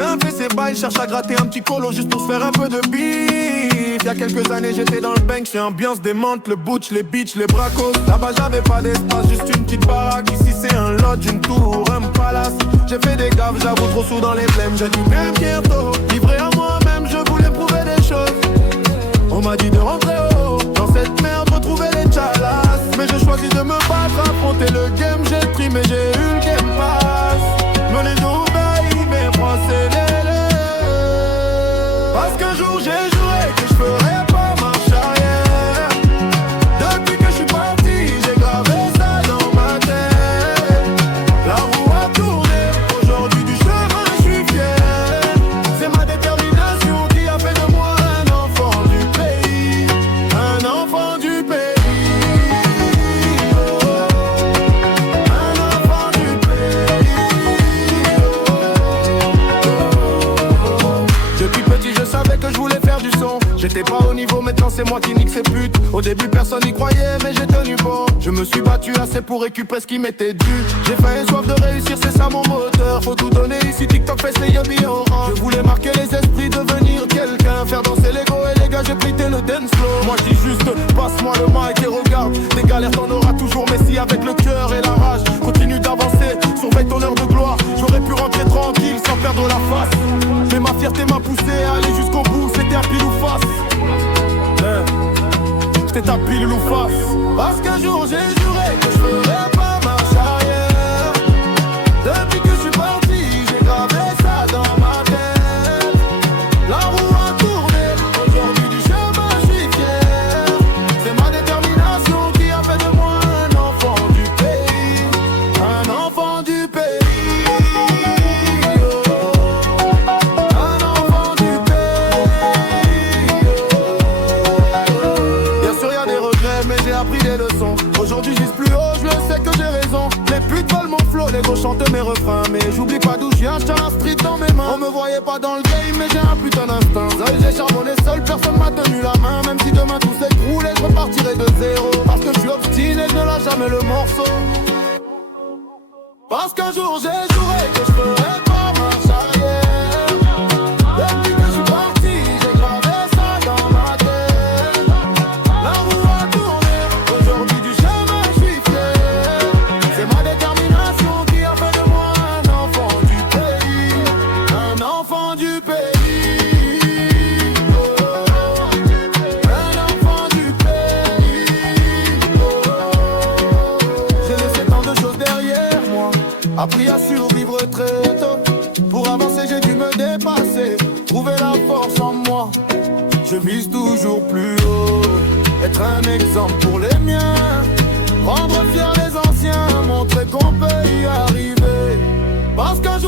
Chacun fait ses bails, cherche à gratter un petit colo juste pour se faire un peu de bif. Y'a quelques années j'étais dans le bank, j'ai ambiance démente, le butch, les bitches, les bracos. Là-bas j'avais pas d'espace, juste une petite baraque. Ici c'est un lodge, une tour, un palace. J'ai fait des gaffes, j'avoue trop sous dans les blèmes. J'ai dû bien bientôt, livré à moi-même, je voulais prouver des choses. On m'a dit de rentrer haut, dans cette merde retrouver les chalas. Mais j'ai choisi de me battre, affronter le game. J'ai pris mais j'ai eu le game pass. Mené d'Oubaï, mes français les. Parce qu'un jour j'ai joué que je ferais pas marche arrière. Depuis que je suis parti, j'ai gravé ça dans ma tête. La roue a tourné, aujourd'hui du chemin je suis fier. C'est ma détermination qui a fait de moi un enfant du pays. Un enfant du pays. Un enfant du pays. Depuis petit je savais que je voulais faire du son. J'étais pas au niveau, maintenant c'est moi qui nique ces putes. Au début personne n'y croyait mais j'ai tenu bon. Je me suis battu assez pour récupérer ce qui m'était dû. J'ai faim et soif de réussir, c'est ça mon moteur. Faut tout donner ici, TikTok fait les yummy en rang. Je voulais marquer les esprits, devenir quelqu'un. Faire danser l'ego et les gars j'ai prêté le dance floor. Moi je dis juste, passe-moi le mic et regarde. Des galères t'en auras toujours, mais si avec le cœur et la rage. Continue d'avancer, surveille ton heure de gloire. J'aurais pu rentrer tranquille sans perdre la face. Mais ma fierté m'a poussé à aller jusqu'au bout, c'était à pile ou face. J'étais à pile ou face. Parce qu'un jour j'ai juré que je ferais pas marche arrière. Depuis que je suis parti, j'ai gravé ça dans ma tête. La roue a tourné, aujourd'hui du chemin je suis fier. C'est ma détermination qui a fait de moi un enfant du pays. Un enfant du pays. Aujourd'hui j'vise plus haut, je le sais que j'ai raison. Les putes veulent mon flow, les gros chantent mes refrains. Mais j'oublie pas d'où je viens, j'tiens la street dans mes mains. On me voyait pas dans le game, mais j'ai un putain d'instinct. Seul j'ai charbonné, seul personne m'a tenu la main. Même si demain tout s'écroule, je repartirai de zéro. Parce que je suis obstiné, je ne lâche jamais le morceau. Parce qu'un jour j'ai juré que je ferais pas marche arrière. Depuis que je suis parti, j'ai gravé ça dans ma tête. La roue a tourné, aujourd'hui du chemin je suis fier. C'est ma détermination qui a fait de moi un enfant du pays. Un enfant du pays. Un enfant du pays. J'ai laissé tant de choses derrière moi, appris à survivre très tôt. Pour avancer j'ai dû me dépasser, trouver la force en moi. Je vise toujours plus haut, être un exemple pour les miens. Rendre fiers les anciens, montrer qu'on peut y arriver. Parce que